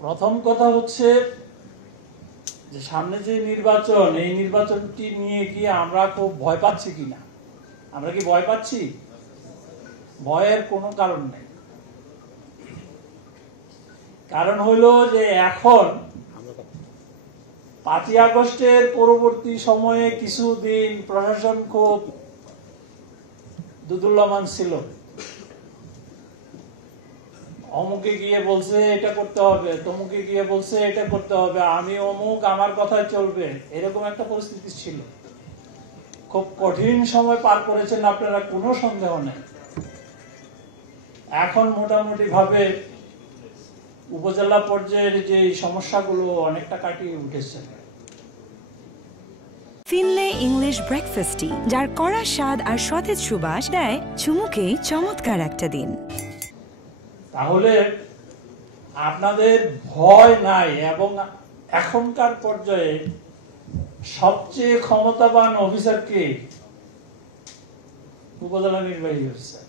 প্রথম কথা হচ্ছে যে সামনে যে নির্বাচন, এই নির্বাচনটি নিয়ে কি আমরা খুব ভয় পাচ্ছি কিনা? আমরা কি ভয় পাচ্ছি? ভয়ের কোনো কারণ নেই। কারণ হলো যে এখন 5ই আগস্টের পরবর্তী সময়ে কিছুদিন প্রশাসন খুব দুদুল্যমান ছিল। অমুকে গিয়ে বলছে এটা করতে হবে, তমুকে গিয়ে বলছে এটা করতে হবে, আমি অমুক, আমার কথাই চলবে, এরকম একটা পরিস্থিতি ছিল। খুব কঠিন সময় পার করেছেন আপনারা, কোনো সন্দেহ নেই। এখন মোটামুটি ভাবে উপজেলা পর্যায়ের যে সমস্যাগুলো অনেকটা কাটিয়ে উঠেছে। ফিনলে ইংলিশ ব্রেকফাস্টটি, যার কড়া স্বাদ আর সতেজ সুবাস দেয় চুমুকে চমৎকার একটা দিন। তাহলে আপনাদের ভয় নাই, এবং এখনকার পর্যায়ে সবচেয়ে ক্ষমতাবান অফিসারকে উপজেলা নির্বাহী অফিসার।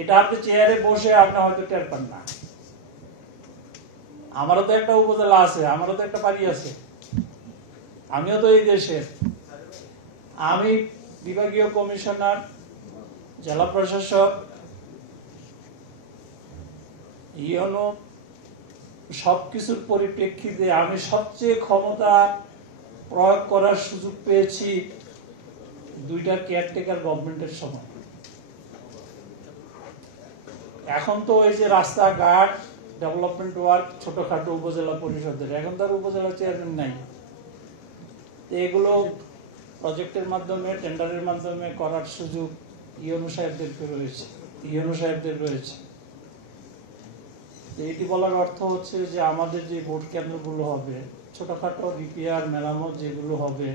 এটা আপনি চেয়ারে বসে আপনি হয়তো টের পান না। আমারও তো একটা উপজেলা আছে, আমারও তো একটা বাড়ি আছে, আমিও তো এই দেশের। আমি বিভাগীয় কমিশনার, জেলা প্রশাসক, ইউনো সবকিছুর পরিপ্রেক্ষিতে আমি সবচেয়ে ক্ষমতা প্রয়োগ করার সুযোগ পেয়েছি 2টা কেয়ারটেকার গভর্নমেন্টের সময়। এখন তো এই যে রাস্তাঘাট, ডেভেলপমেন্ট ওয়ার্ক, ছোটখাটো উপজেলা পরিষদের, এখন তার উপজেলা চেয়ারম্যান নাই। এগুলো প্রজেক্টের মাধ্যমে, টেন্ডারের মাধ্যমে করার সুযোগ ইউনো সাহেবদের রয়েছে। এটি বলার অর্থ হচ্ছে যে আমাদের যে ভোট কেন্দ্রগুলো হবে, ছোটখাটো রিপেয়ার, মেরামত যেগুলো হবে,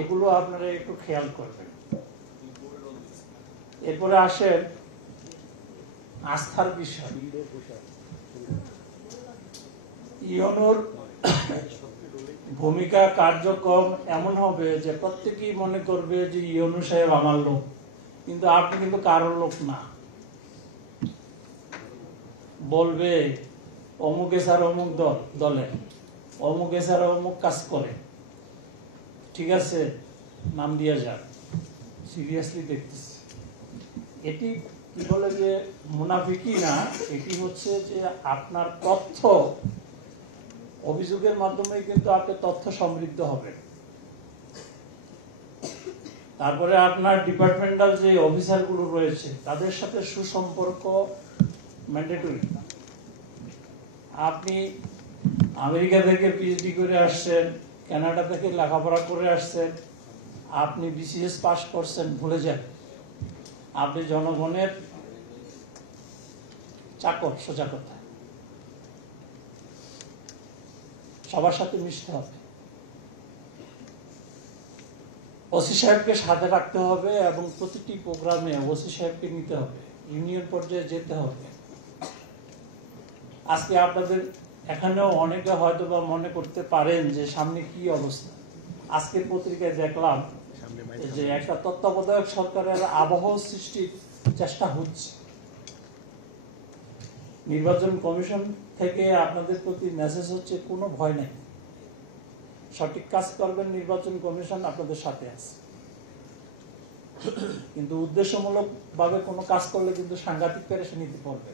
এগুলো আপনারা একটু খেয়াল করবেন। এরপরে আসেন আস্থার বিষয়। ইউনোর ভূমিকা কার্যক্রম এমন হবে যে প্রত্যেকেই মনে করবে যে ইউনো সাহেব আমার লোক, কিন্তু আপনি কিন্তু কারোর লোক না। বলবে অমুক এসার অমুক দলে, অমুক এসার অমুক কাজ করে, ঠিক আছে, নাম দিয়ে যান, সিরিয়াসলি দেখতেছি। এটি কি বলে যে মুনাফিকি না, এটি হচ্ছে যে আপনার তথ্য, অভিযোগের মাধ্যমে কিন্তু আপনি তথ্য সমৃদ্ধ হবে। তারপরে আপনার ডিপার্টমেন্টাল যে অফিসার গুলো রয়েছে তাদের সাথে সুসম্পর্ক ম্যান্ডেটরি। আপনি আমেরিকা থেকে পিএইচডি করে আসছেন, কানাডা থেকে লেখাপড়া করে আসছেন, আপনি বিসিএস পাস করছেন, ভুলে যান। আপনি জনগণের চাকর, সোজা কথা। সবার সাথে মিশতে হবে, ওসি সাহেবকে সাথে রাখতে হবে, এবং প্রতিটি প্রোগ্রামে ওসি সাহেবকে নিতে হবে, ইউনিয়ন পর্যায়ে যেতে হবে। আজকে আপনাদের এখানেও অনেকে হয়তো বা মনে করতে পারেন যে সামনে কি অবস্থা। আজকের পত্রিকায় দেখলাম যে একটা তত্ত্বাবধায়ক সরকারের আবহ সৃষ্টির চেষ্টা হচ্ছে। নির্বাচন কমিশন থেকে আপনাদের প্রতি মেসেজ হচ্ছে কোনো ভয় নেই, সঠিক কাজ করবেন, নির্বাচন কমিশন আপনাদের সাথে আছে। কিন্তু উদ্দেশ্যমূলক ভাবে কোনো কাজ করলে কিন্তু সাংঘাতিক পেরেশানিতে পড়বে।